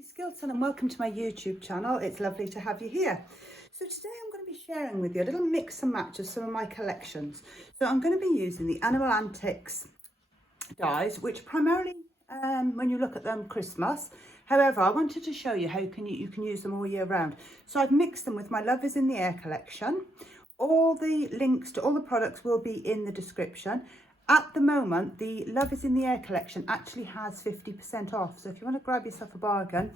Katie Skilton and welcome to my YouTube channel. It's lovely to have you here. So today I'm going to be sharing with you a little mix and match of some of my collections. So I'm going to be using the Animal Antics dies, which primarily when you look at them, Christmas. However, I wanted to show you how you can use them all year round. So I've mixed them with my Love is in the Air collection. All the links to all the products will be in the description. At the moment, the Love is in the Air collection actually has 50% off. So if you want to grab yourself a bargain,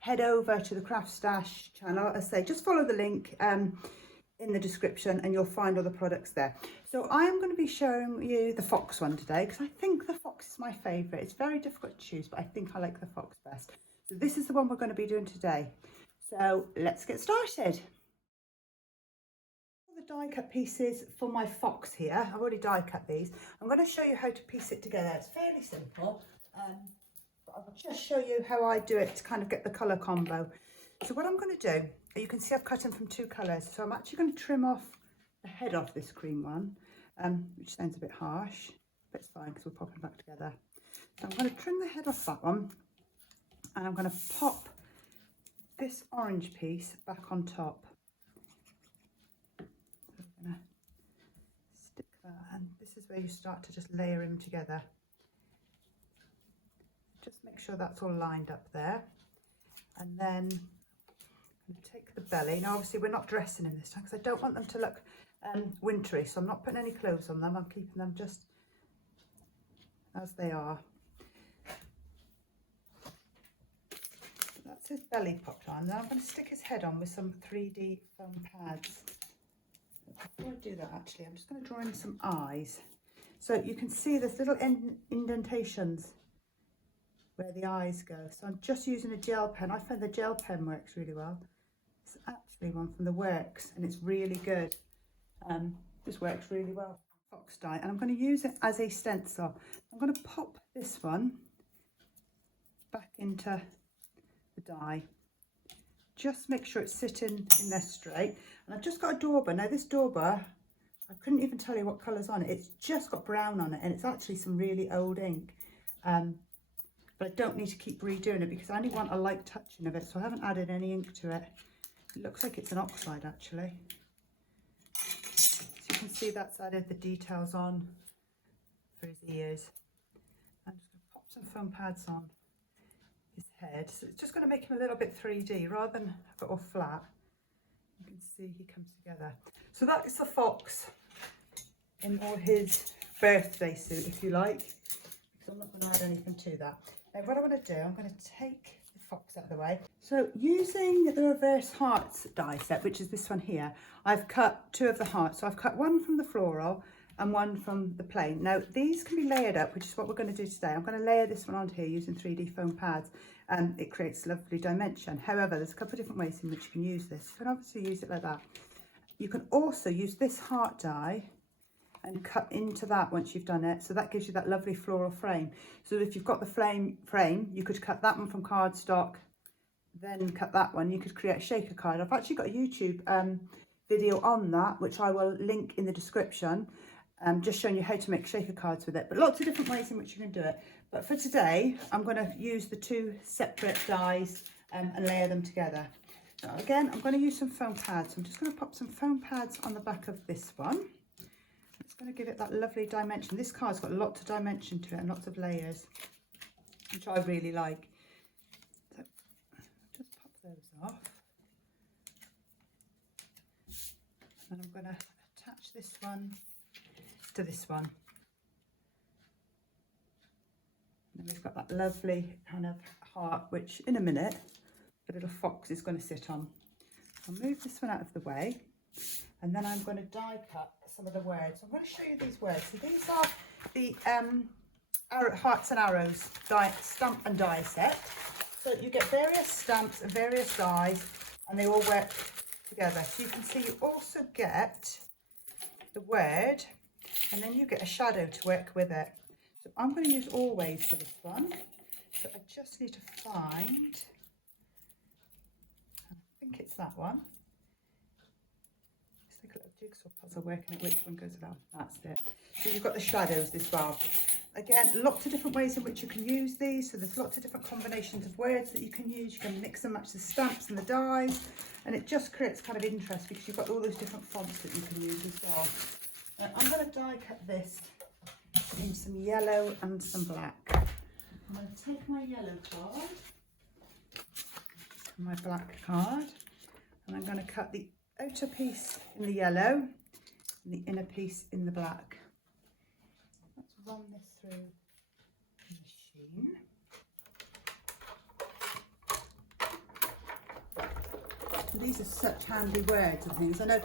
head over to the craftstash channel. As I say, just follow the link in the description and you'll find all the products there. So I am going to be showing you the fox one today because I think the fox is my favourite. It's very difficult to choose, but I think I like the fox best. So this is the one we're going to be doing today. So let's get started. The die cut pieces for my fox here. I've already die cut these. I'm going to show you how to piece it together. It's fairly simple, but I'll just show you how I do it to kind of get the colour combo. So what I'm going to do, you can see I've cut them from two colours. So I'm actually going to trim off the head off this cream one, which sounds a bit harsh, but it's fine because we'll pop them back together. So I'm going to trim the head off that one, and I'm going to pop this orange piece back on top. Stick that, and this is where you start to just layer them together. Just make sure that's all lined up there, and then I'm going to take the belly. Now obviously we're not dressing in this time because I don't want them to look wintry, so I'm not putting any clothes on them. I'm keeping them just as they are. So that's his belly popped on. Now I'm going to stick his head on with some 3D foam pads. Before I do that, actually, I'm just going to draw in some eyes. So you can see there's little indentations where the eyes go. So I'm just using a gel pen. I find the gel pen works really well. It's actually one from the Works, and it's really good. This works really well. Fox die, and I'm going to use it as a stencil. I'm going to pop this one back into the die. Just make sure it's sitting in there straight. And I've just got a dauber. Now this dauber, I couldn't even tell you what colour's on it. It's just got brown on it, and it's actually some really old ink. But I don't need to keep redoing it because I only want a light touching of it, so I haven't added any ink to it. It looks like it's an oxide actually. So you can see that's added the details on for his ears. I'm just going to pop some foam pads on his head. So it's just going to make him a little bit 3D rather than have it all flat. You can see he comes together. So that is the fox in all his birthday suit, if you like, because I'm not going to add anything to that. Now what I want to do, I'm going to take the fox out of the way. So using the reverse hearts die set, which is this one here, I've cut two of the hearts. So I've cut one from the floral and one from the plain. Now these can be layered up, which is what we're going to do today. I'm going to layer this one onto here using 3D foam pads, and it creates lovely dimension. However, there's a couple of different ways in which you can use this. You can obviously use it like that. You can also use this heart die and cut into that once you've done it, so that gives you that lovely floral frame. So if you've got the frame, you could cut that one from cardstock, then cut that one. You could create a shaker card. I've actually got a YouTube video on that, which I will link in the description, just showing you how to make shaker cards with it, but lots of different ways in which you can do it. But for today, I'm going to use the two separate dies and layer them together. Now again, I'm going to use some foam pads. I'm just going to pop some foam pads on the back of this one. It's going to give it that lovely dimension. This card's got lots of dimension to it and lots of layers, which I really like. So just pop those off. And I'm going to attach this one to this one. And we've got that lovely kind of heart, which in a minute the little fox is going to sit on. I'll move this one out of the way, and then I'm going to die cut some of the words. I'm going to show you these words. So these are the hearts and arrows stamp and die set. So you get various stamps and various dies, and they all work together. So you can see you also get the word, and then you get a shadow to work with it. So I'm going to use always for this one. So I just need to find, I think it's that one. Let's take a little jigsaw puzzle working out which one goes around. That's it. So you've got the shadows as well. Again, lots of different ways in which you can use these. So there's lots of different combinations of words that you can use. You can mix and match the stamps and the dies, and it just creates kind of interest because you've got all those different fonts that you can use as well. I'm going to die cut this in some yellow and some black. I'm going to take my yellow card, my black card, and I'm going to cut the outer piece in the yellow and the inner piece in the black. Let's run this through the machine. And these are such handy words and things. I know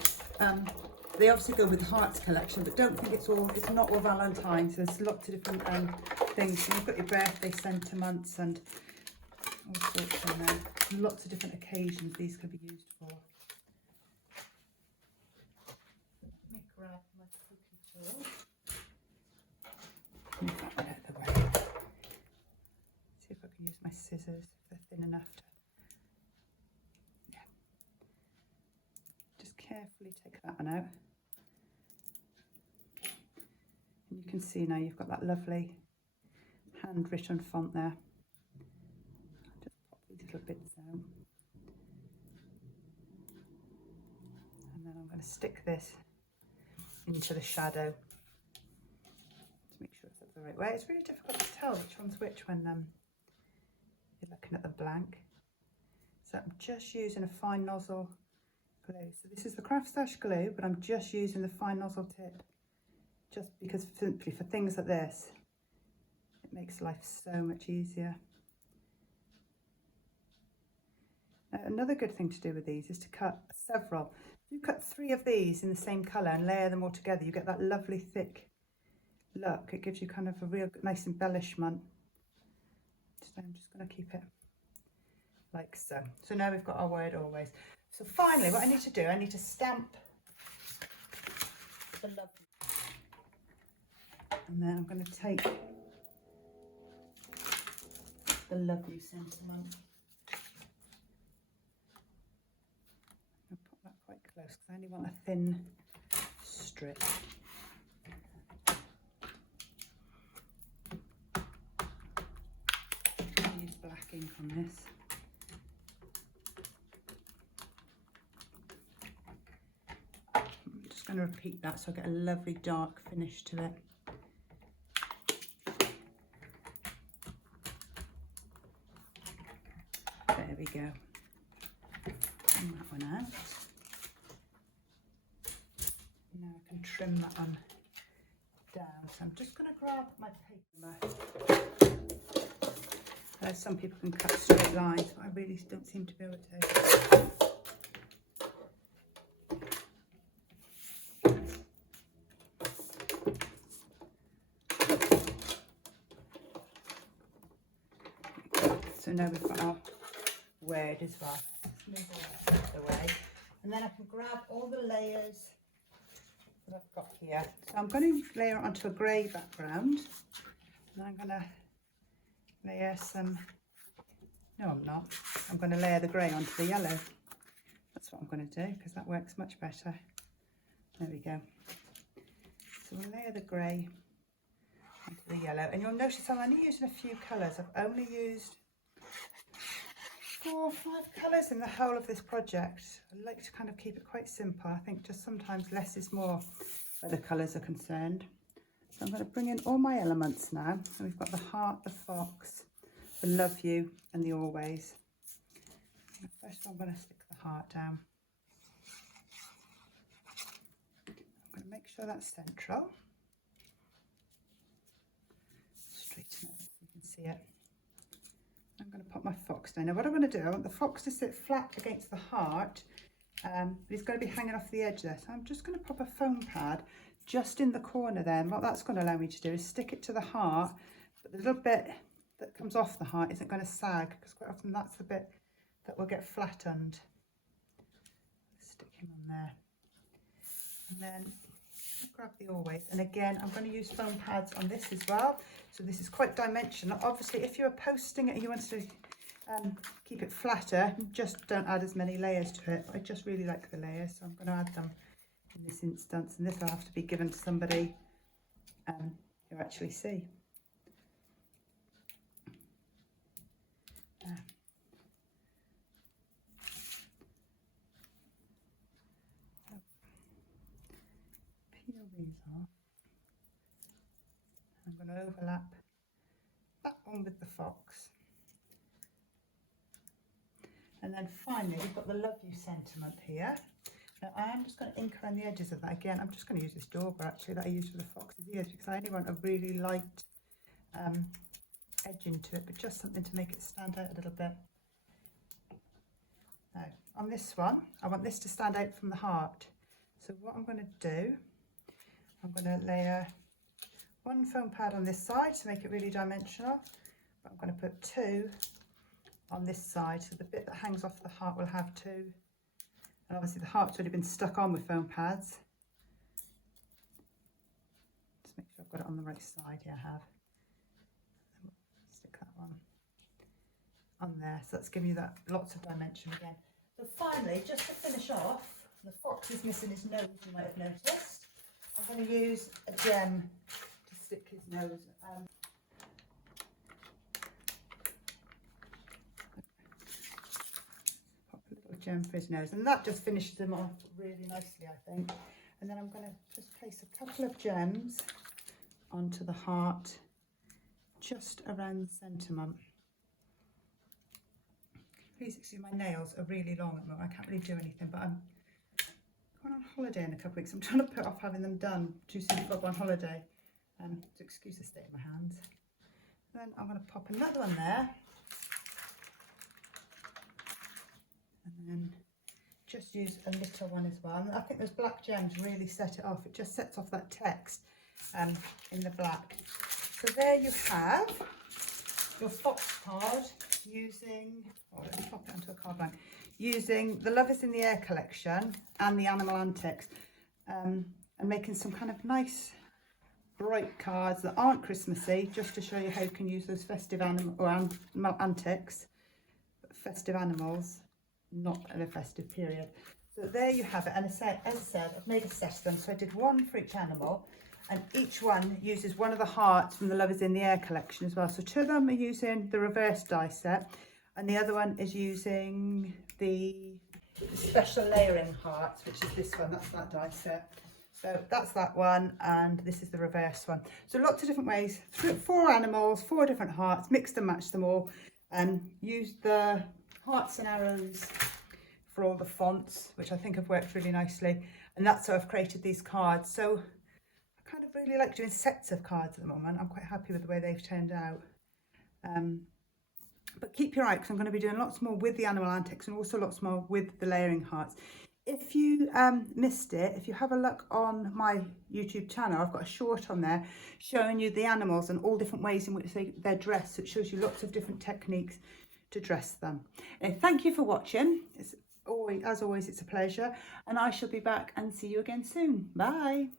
they obviously go with the Hearts collection, but don't think it's not all Valentine's. There's lots of different things. So you've got your birthday sentiments and all sorts in there. Lots of different occasions these could be used for. Let me grab my cookie tool. Move that one out of the way. See if I can use my scissors if they're thin enough to. Yeah. Just carefully take that one out. And you can see now you've got that lovely handwritten font there. Just pop these little bits out. And then I'm going to stick this into the shadow to make sure it's up the right way. It's really difficult to tell which one's which when you're looking at the blank. So I'm just using a fine nozzle glue. So this is the craftstash glue, but I'm just using the fine nozzle tip. Just because simply for things like this, it makes life so much easier. Now, another good thing to do with these is to cut several. If you cut 3 of these in the same colour and layer them all together, you get that lovely thick look. It gives you kind of a real nice embellishment. So I'm just going to keep it like so. So now we've got our word always. So finally, what I need to do, I need to stamp the love. And then I'm going to take the love you sentiment. I'll put that quite close because I only want a thin strip. I'll use black ink on this. I'm just going to repeat that so I get a lovely dark finish to it. There we go. Trim that one out. Now I can trim that one down. So I'm just going to grab my paper. Some people can cut straight lines, but I really don't seem to be able to. So now we've got our word as well. Let's move all that out of the way. And then I can grab all the layers that I've got here. So I'm going to layer it onto a grey background. And I'm going to layer some, no I'm not, I'm going to layer the grey onto the yellow. That's what I'm going to do because that works much better. There we go. So we'll layer the grey onto the yellow. And you'll notice I'm only using a few colours. I've only used 4 or 5 colours in the whole of this project. I like to kind of keep it quite simple. I think just sometimes less is more where the colours are concerned. So I'm going to bring in all my elements now. So we've got the heart, the fox, the love you and the always. First I'm going to stick the heart down. I'm going to make sure that's central. Straighten it so you can see it. I'm going to put my fox down. Now what I'm going to do, I want the fox to sit flat against the heart, but he's going to be hanging off the edge there. So I'm just going to pop a foam pad just in the corner there. And what that's going to allow me to do is stick it to the heart, but the little bit that comes off the heart isn't going to sag, because quite often that's the bit that will get flattened. Stick him on there. And then I'll grab the always, and again I'm going to use foam pads on this as well. So this is quite dimensional. Obviously if you're posting it and you want to keep it flatter, just don't add as many layers to it. I just really like the layers, so I'm going to add them in this instance, and this will have to be given to somebody who actually see. Peel these off. I'm going to overlap that one with the fox. And then finally we've got the Love You sentiment here. Now I am just going to ink around the edges of that again. I'm just going to use this dauber actually that I used for the fox's ears, because I only want a really light edge into it, but just something to make it stand out a little bit. Now on this one, I want this to stand out from the heart. So what I'm going to do, I'm going to layer one foam pad on this side to make it really dimensional, but I'm going to put two on this side, so the bit that hangs off the heart will have two, and obviously the heart's already been stuck on with foam pads. Just make sure I've got it on the right side. Yeah, I have. Stick that one on there, so that's giving you that lots of dimension again. So finally, just to finish off, the fox is missing his nose, you might have noticed. I'm going to use a gem to stick his nose. Pop a little gem for his nose, and that just finishes him off really nicely, I think. And then I'm going to just place a couple of gems onto the heart, just around the sentiment. Please excuse my nails are really long at the moment. I can't really do anything, but I'm going on holiday in a couple of weeks. I'm trying to put off having them done too soon before I go on holiday. So excuse the state of my hands. Then I'm going to pop another one there, and then just use a little one as well. And I think those black gems really set it off. It just sets off that text in the black. So there you have your fox card using, let me pop it onto a card blank, using the Love Is in the Air collection and the Animal Antics, and making some kind of nice bright cards that aren't Christmassy, just to show you how you can use those festive animal antics, festive animals, not at a festive period. So there you have it, and as I said, I've made a set of them, so I did one for each animal, and each one uses one of the hearts from the Love Is in the Air collection as well. So two of them are using the reverse die set, and the other one is using the special layering hearts, which is this one. That's that die set. So that's that one, and this is the reverse one. So lots of different ways, 4 animals, 4 different hearts, mixed and matched them all, and used the hearts and arrows for all the fonts, which I think have worked really nicely. And that's how I've created these cards. So I kind of really like doing sets of cards at the moment. I'm quite happy with the way they've turned out. But keep your eye, because I'm going to be doing lots more with the Animal Antics and also lots more with the layering hearts. If you missed it, if you have a look on my YouTube channel, I've got a short on there showing you the animals and all different ways in which they're dressed. So it shows you lots of different techniques to dress them. And thank you for watching. As always, it's a pleasure, and I shall be back and see you again soon. Bye.